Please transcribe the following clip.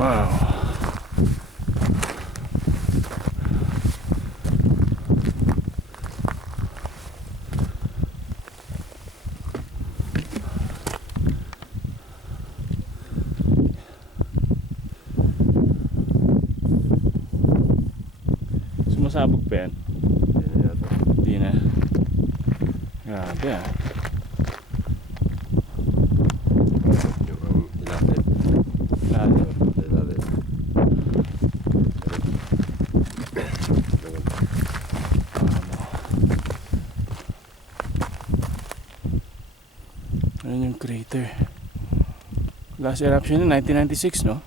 Wow. Sumasabog pa yan? Hindi na. Grabe ah. Lalim. Ano yung crater? Last eruption na 1996, no?